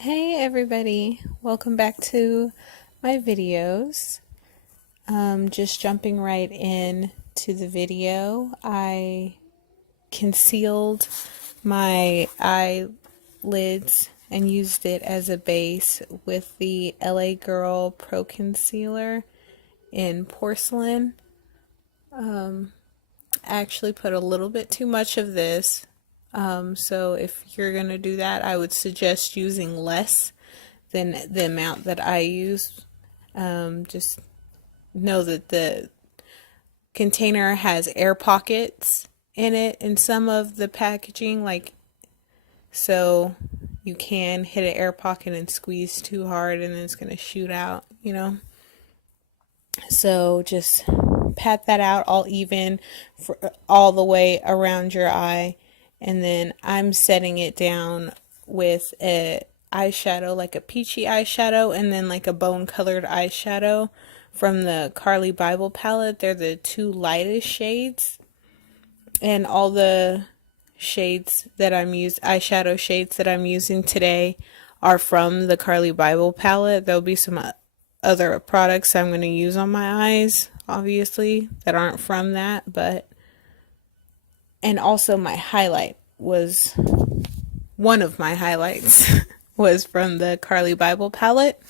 Hey everybody, welcome back to my videos. Just jumping right in to the video. I concealed my eyelids and used it as a base with the LA Girl Pro Concealer in porcelain. I actually put a little bit too much of this. So if you're going to do that, I would suggest using less than the amount that I use. Just know that the container has air pockets in it in some of the packaging, so you can hit an air pocket and squeeze too hard and then it's going to shoot out, So just pat that out all even for all the way around your eye. And then I'm setting it down with a eyeshadow, like a peachy eyeshadow, and then like a bone colored eyeshadow from the Carli Bybel palette. They're the two lightest shades. And all the shades that eyeshadow shades that I'm using today are from the Carli Bybel palette. There'll be some other products I'm going to use on my eyes, obviously, that aren't from that, and also my highlight was, one of my highlights was from the Carli Bybel palette.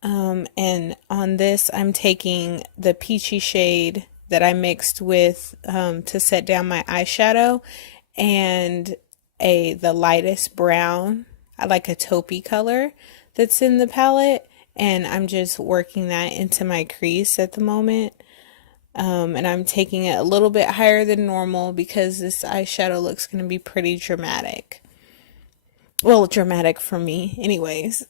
And on this, I'm taking the peachy shade that I mixed with to set down my eyeshadow, and the lightest brown, I like a taupey color that's in the palette, and I'm just working that into my crease at the moment. And I'm taking it a little bit higher than normal because this eyeshadow looks going to be pretty dramatic. Well, dramatic for me anyways.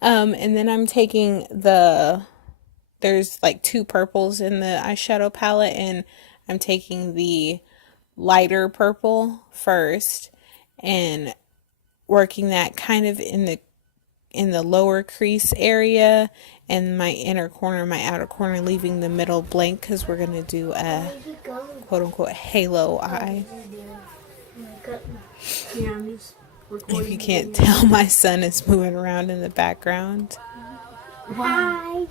And then I'm taking there's like two purples in the eyeshadow palette, and I'm taking the lighter purple first and working that kind of in the lower crease area and my inner corner, my outer corner, leaving the middle blank because we're going to do a quote-unquote halo eye. Yeah, I'm just recording. If you can't tell, my son is moving around in the background. Hi!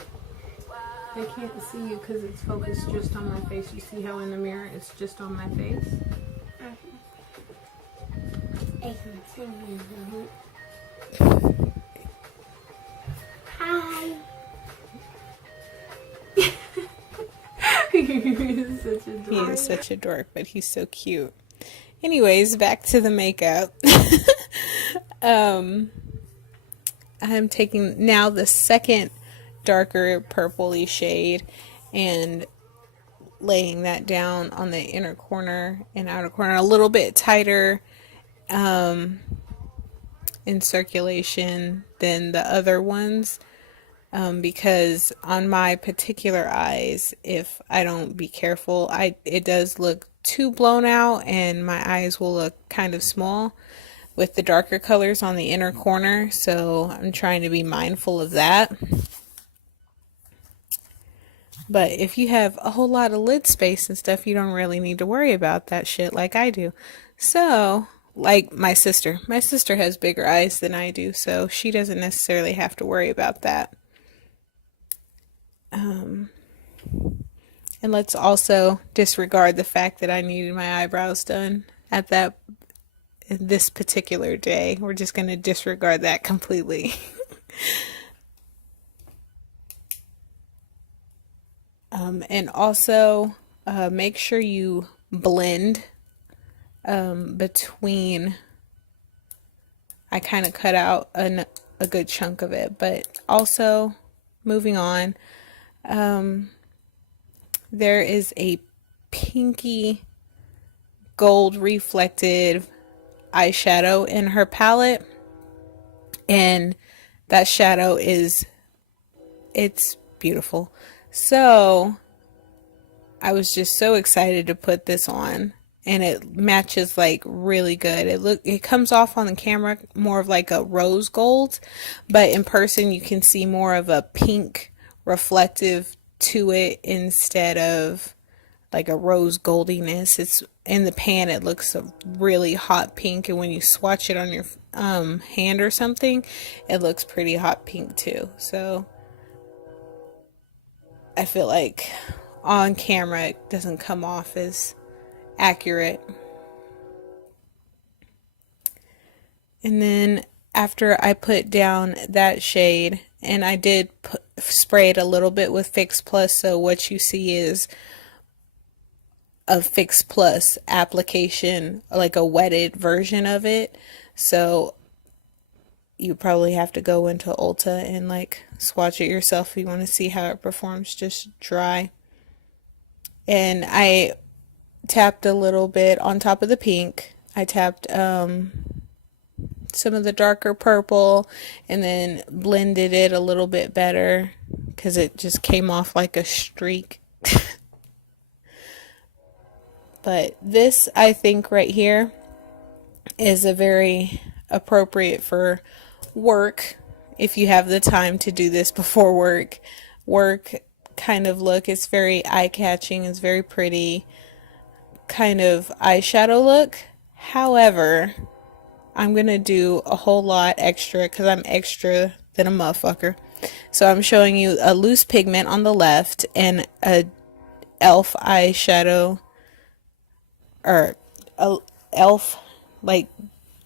I can't see you because it's focused just on my face. You see how in the mirror it's just on my face? I can see you. Hi. He is such a dork, but he's so cute. Anyways, back to the makeup. I'm taking now the second darker purpley shade and laying that down on the inner corner and outer corner a little bit tighter in circulation than the other ones. Because on my particular eyes, if I don't be careful, it does look too blown out and my eyes will look kind of small with the darker colors on the inner corner. So I'm trying to be mindful of that. But if you have a whole lot of lid space and stuff, you don't really need to worry about that shit like I do. So, like my sister has bigger eyes than I do, so she doesn't necessarily have to worry about that. And let's also disregard the fact that I needed my eyebrows done this particular day. We're just going to disregard that completely. And also make sure you blend between. I kind of cut out a good chunk of it, but also moving on. There is a pinky gold reflective eyeshadow in her palette, and that shadow it's beautiful. So I was just so excited to put this on, and it matches like really good. It comes off on the camera more of like a rose gold, but in person you can see more of a pink reflective to it instead of like a rose goldiness. in the pan it looks a really hot pink, and when you swatch it on your hand or something, it looks pretty hot pink too. So I feel like on camera it doesn't come off as accurate. And then after I put down that shade, and I did spray it a little bit with Fix Plus, so what you see is a Fix Plus application, like a wetted version of it. So you probably have to go into Ulta and like swatch it yourself if you want to see how it performs just dry. And I tapped a little bit on top of the pink. I tapped some of the darker purple and then blended it a little bit better because it just came off like a streak. But this, I think right here is a very appropriate for work, if you have the time to do this before work kind of look. It's very eye-catching, it's very pretty kind of eyeshadow look. However, I'm gonna do a whole lot extra because I'm extra than a motherfucker. So I'm showing you a loose pigment on the left and a e.l.f. eyeshadow, or a e.l.f. like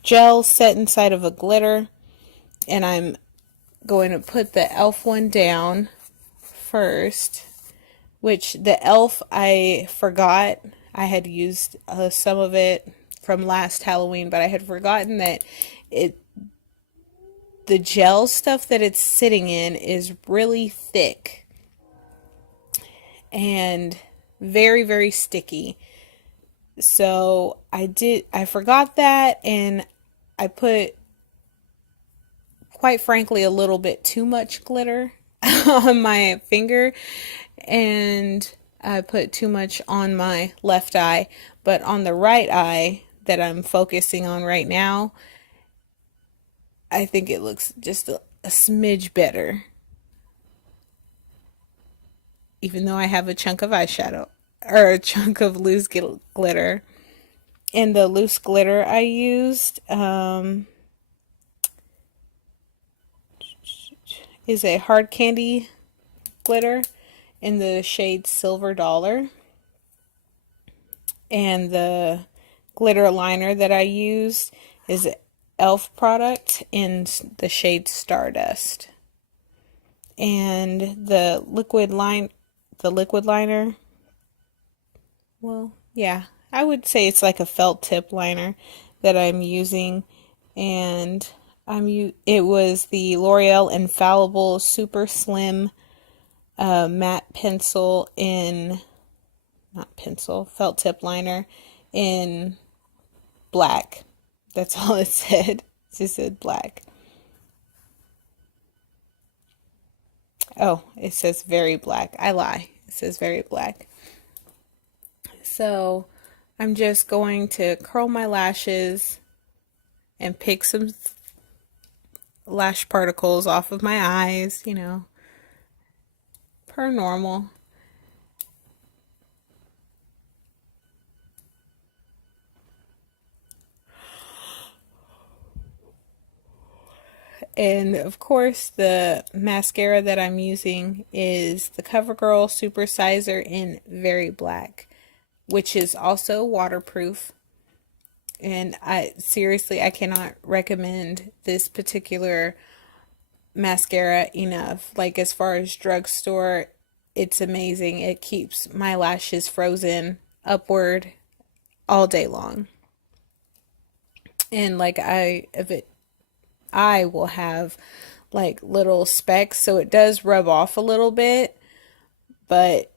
gel set inside of a glitter, and I'm going to put the e.l.f. one down first, which the e.l.f. I forgot I had used some of it from last Halloween, but I had forgotten that the gel stuff that it's sitting in is really thick and very, very sticky. So I forgot that, and I put, quite frankly, a little bit too much glitter on my finger, and I put too much on my left eye. But on the right eye that I'm focusing on right now, I think it looks just a smidge better, even though I have a chunk of eyeshadow, or a chunk of loose glitter. And the loose glitter I used is a hard candy glitter in the shade Silver Dollar. And the glitter liner that I used is an e.l.f. product in the shade Stardust. And the liquid liner, well, yeah, I would say it's like a felt tip liner that I'm using, and it was the L'Oreal Infallible Super Slim matte pencil in, not pencil, felt tip liner in black. That's all it said. It just said black. Oh, it says very black. I lie. It says very black. So I'm just going to curl my lashes and pick some lash particles off of my eyes, you know, per normal. And of course, the mascara that I'm using is the CoverGirl Super Sizer in Very Black, which is also waterproof. And I cannot recommend this particular mascara enough. Like, as far as drugstore, it's amazing. It keeps my lashes frozen upward all day long. And like I will have like little specks, so it does rub off a little bit, but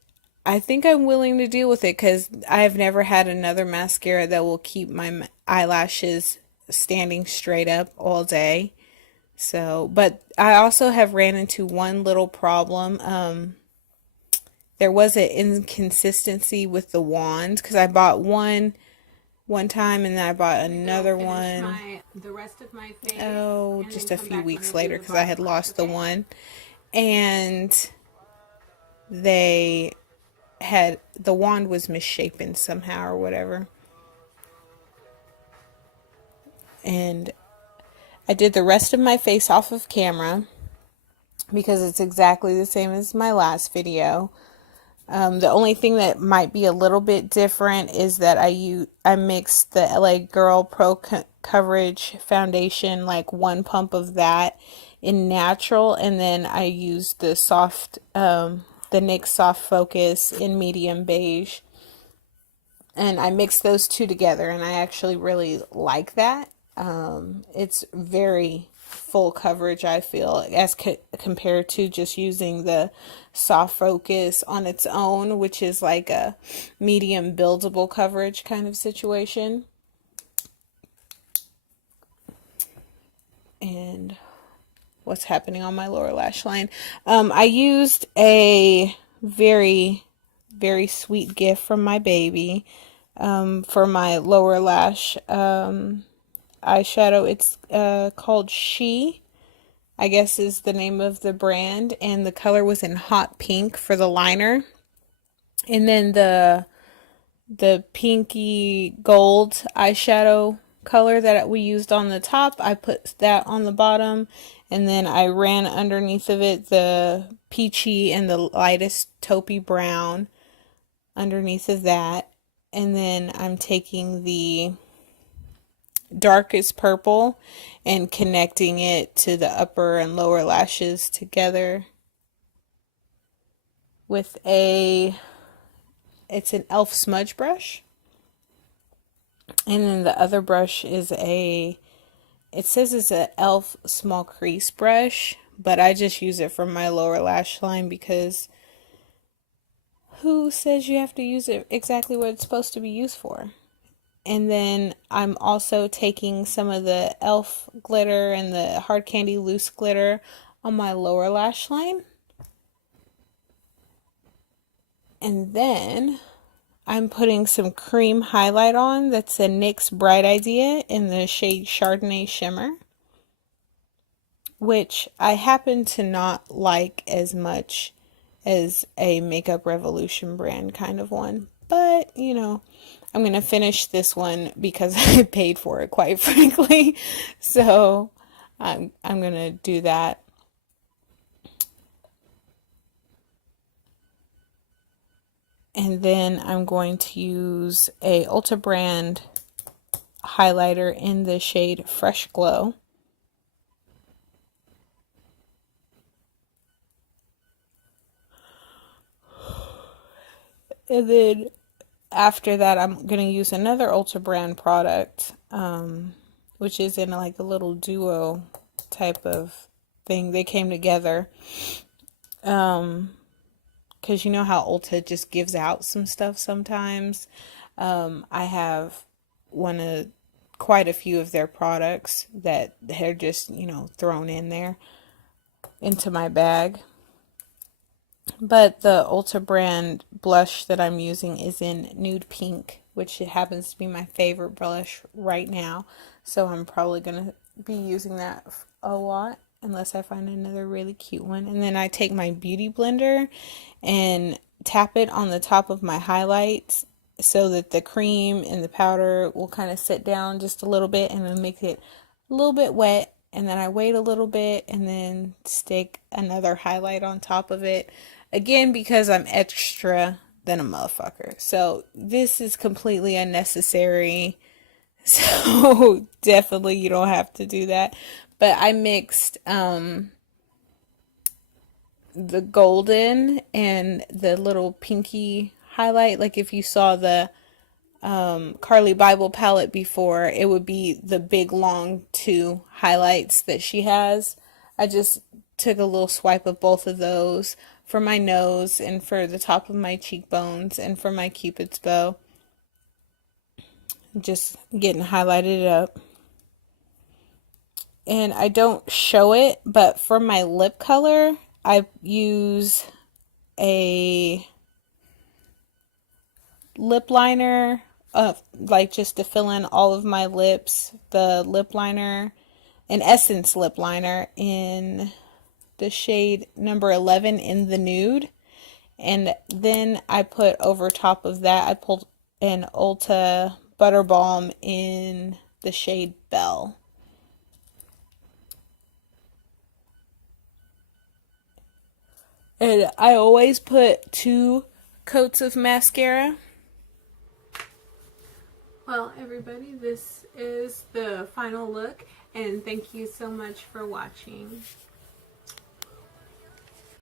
I think I'm willing to deal with it because I've never had another mascara that will keep my eyelashes standing straight up all day. So, but I also have ran into one little problem. There was an inconsistency with the wand, because I bought one time and then I bought another one. The rest of my face, just a few weeks later, because I had lost the one, and the wand was misshapen somehow or whatever. And I did the rest of my face off of camera because it's exactly the same as my last video. The only thing that might be a little bit different is that I mixed the LA Girl Pro Coverage Foundation, like one pump of that in natural, and then I used the NYX Soft Focus in medium beige, and I mixed those two together, and I actually really like that. It's very full coverage, I feel, as compared to just using the soft focus on its own, which is like a medium buildable coverage kind of situation. And what's happening on my lower lash line? I used a very, very sweet gift from my baby for my lower lash eyeshadow. It's called She, I guess is the name of the brand, and the color was in hot pink for the liner, and then the pinky gold eyeshadow color that we used on the top, I put that on the bottom, and then I ran underneath of it the peachy and the lightest taupey brown underneath of that, and then I'm taking the darkest purple and connecting it to the upper and lower lashes together with it's an e.L.F. smudge brush. And then the other brush is it says it's an e.L.F. small crease brush, but I just use it for my lower lash line because who says you have to use it exactly what it's supposed to be used for? And then I'm also taking some of the e.L.F. glitter and the Hard Candy loose glitter on my lower lash line. And then I'm putting some cream highlight on. That's a NYX Bright Idea in the shade Chardonnay Shimmer, which I happen to not like as much as a Makeup Revolution brand kind of one. But, you know, I'm going to finish this one because I paid for it, quite frankly. So I'm going to do that. And then I'm going to use a Ulta brand highlighter in the shade Fresh Glow. And then after that, I'm going to use another Ulta brand product, which is in like a little duo type of thing. They came together. Because you know how Ulta just gives out some stuff sometimes. I have quite a few of their products that they're just, you know, thrown in there into my bag. But the Ulta brand blush that I'm using is in nude pink, which it happens to be my favorite blush right now. So I'm probably going to be using that a lot unless I find another really cute one. And then I take my beauty blender and tap it on the top of my highlights so that the cream and the powder will kind of sit down just a little bit and then make it a little bit wet. And then I wait a little bit and then stick another highlight on top of it. Again, because I'm extra than a motherfucker. So this is completely unnecessary. So definitely you don't have to do that. But I mixed the golden and the little pinky highlight. Like if you saw the Carli Bybel palette before, it would be the big long two highlights that she has. I just took a little swipe of both of those for my nose and for the top of my cheekbones and for my Cupid's bow. Just getting highlighted up. And I don't show it, but for my lip color, I use a lip liner, like just to fill in all of my lips. The lip liner, an Essence lip liner in the shade number 11 in the nude. And then I put over top of that, I pulled an Ulta Butter Balm in the shade Belle. And I always put 2 coats of mascara. Well, everybody, this is the final look, and thank you so much for watching.